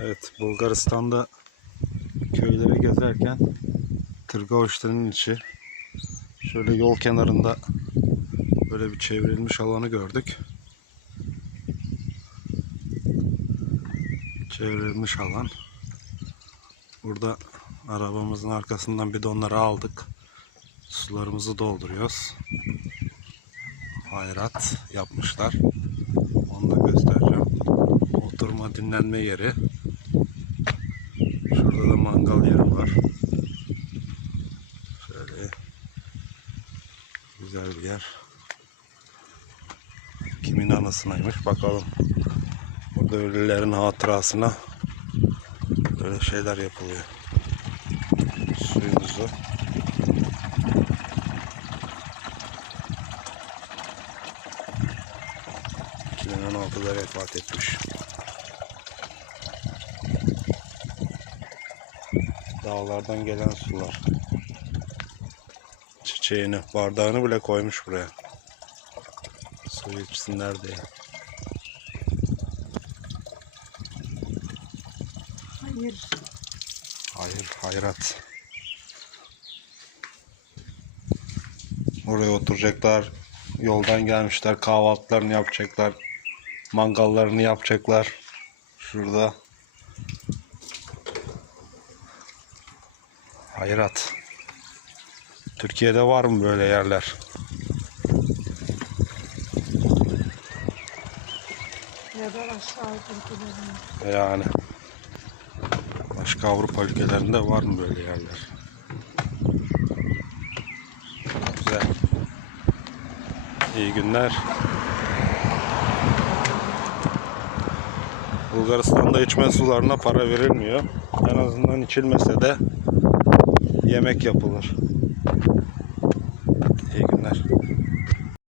Evet, Bulgaristan'da köylere gezerken Tırgavuşlu'nun içi şöyle yol kenarında böyle bir çevrilmiş alanı gördük. Çevrilmiş alan. Burada arabamızın arkasından bidonları aldık. Sularımızı dolduruyoruz. Hayrat yapmışlar. Onu da göstereceğim. Oturma dinlenme yeri. Mangal yeri var. Şöyle güzel bir yer. Kimin anısınaymış bakalım. Burada ölülerin hatırasına böyle şeyler yapılıyor. Suyumuzu 2016'da vefat etmiş. Dağlardan gelen sular. Çiçeğini, bardağını bile koymuş buraya. Suyu içsinler diye. Hayır. Hayır, hayrat. Oraya oturacaklar. Yoldan gelmişler. Kahvaltılarını yapacaklar. Mangallarını yapacaklar. Şurada. Hayrat. Türkiye'de var mı böyle yerler? Neden aşağı ülkelerinde? Yani başka Avrupa ülkelerinde var mı böyle yerler? Güzel. İyi günler. Bulgaristan'da içme sularına para verilmiyor. En azından içilmese de yemek yapılır. İyi günler.